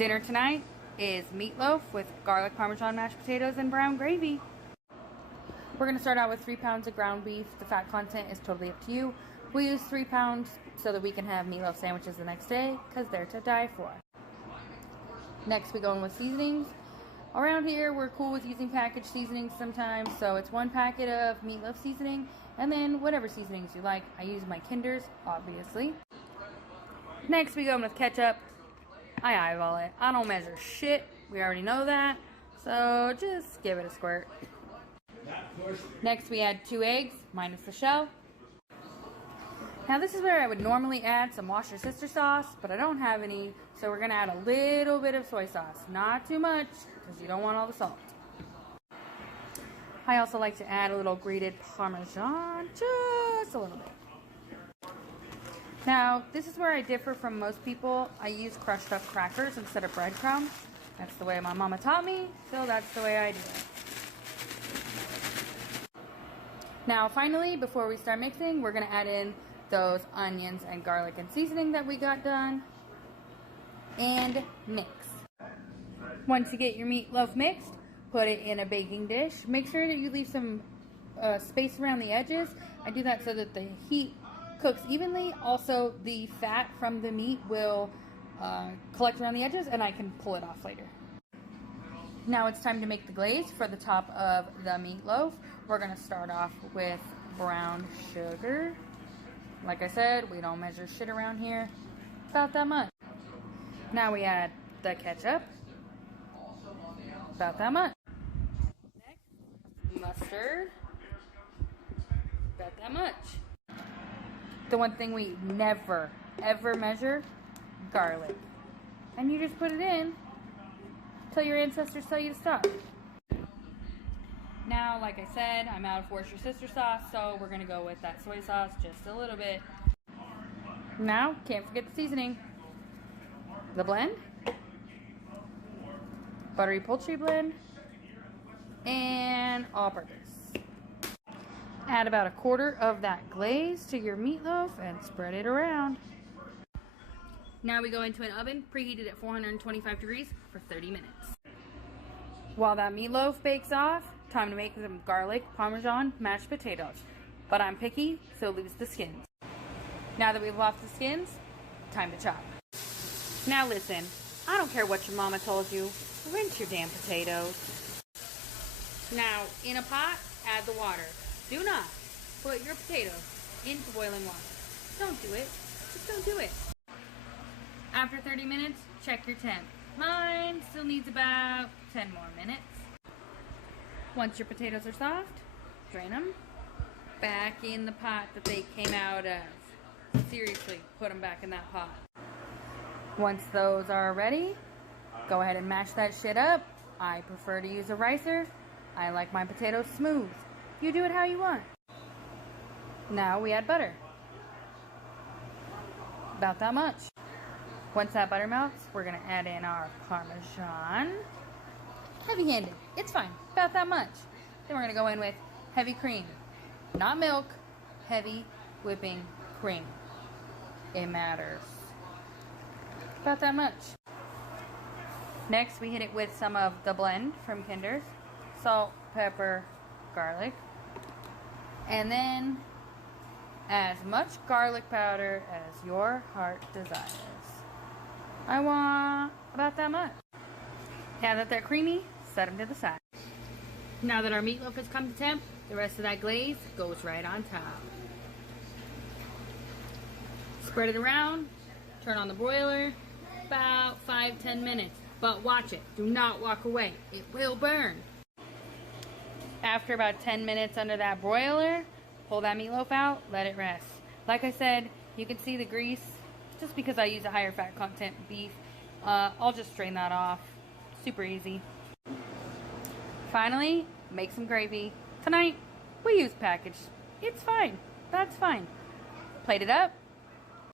Dinner tonight is meatloaf with garlic Parmesan mashed potatoes and brown gravy. We're going to start out with 3 pounds of ground beef. The fat content is totally up to you. We use 3 pounds so that we can have meatloaf sandwiches the next day because they're to die for. Next we go in with seasonings. Around here we're cool with using packaged seasonings sometimes, so it's 1 packet of meatloaf seasoning and then whatever seasonings you like. I use my Kinders, obviously. Next we go in with ketchup. I eyeball it. I don't measure shit. We already know that. So just give it a squirt. Next we add 2 eggs, minus the shell. Now this is where I would normally add some wash your sister sauce, but I don't have any. So we're going to add a little bit of soy sauce. Not too much, because you don't want all the salt. I also like to add a little grated Parmesan, just a little bit. Now, this is where I differ from most people. I use crushed up crackers instead of breadcrumbs. That's the way my mama taught me, so that's the way I do it. Now, finally, before we start mixing, we're going to add in those onions and garlic and seasoning that we got done. And mix. Once you get your meatloaf mixed, put it in a baking dish. Make sure that you leave some space around the edges. I do that so that the heat cooks evenly. Also, the fat from the meat will collect around the edges and I can pull it off later. Now it's time to make the glaze for the top of the meatloaf. We're going to start off with brown sugar. Like I said, we don't measure shit around here. About that much. Now we add the ketchup. About that much. Next, mustard. About that much. The one thing we never, ever measure, garlic. And you just put it in until your ancestors tell you to stop. Now, like I said, I'm out of Worcestershire sauce, so we're going to go with that soy sauce just a little bit. Now, can't forget the seasoning. The blend. Buttery poultry blend. And all-purpose. Add about a quarter of that glaze to your meatloaf and spread it around. Now we go into an oven preheated at 425 degrees for 30 minutes. While that meatloaf bakes off, time to make some garlic Parmesan mashed potatoes. But I'm picky, so lose the skins. Now that we've off the skins, time to chop. Now listen, I don't care what your mama told you, rinse your damn potatoes. Now, in a pot, add the water. Do not put your potatoes into boiling water. Don't do it. Just don't do it. After 30 minutes, check your temp. Mine still needs about 10 more minutes. Once your potatoes are soft, drain them back in the pot that they came out of. Seriously, put them back in that pot. Once those are ready, go ahead and mash that shit up. I prefer to use a ricer. I like my potatoes smooth. You do it how you want. Now we add butter. About that much. Once that butter melts, we're going to add in our Parmesan. Heavy-handed. It's fine. About that much. Then we're going to go in with heavy cream. Not milk. Heavy whipping cream. It matters. About that much. Next, we hit it with some of the blend from Kinder's. Salt, pepper, garlic. And then as much garlic powder as your heart desires. I want about that much. Now that they're creamy, set them to the side. Now that our meatloaf has come to temp, the rest of that glaze goes right on top. Spread it around, turn on the broiler, about 5-10 minutes. But watch it, do not walk away, it will burn. After about 10 minutes under that broiler, pull that meatloaf out, let it rest. Like I said, you can see the grease. Just because I use a higher fat content beef, I'll just drain that off. Super easy. Finally, make some gravy. Tonight, we use packaged. It's fine. That's fine. Plate it up,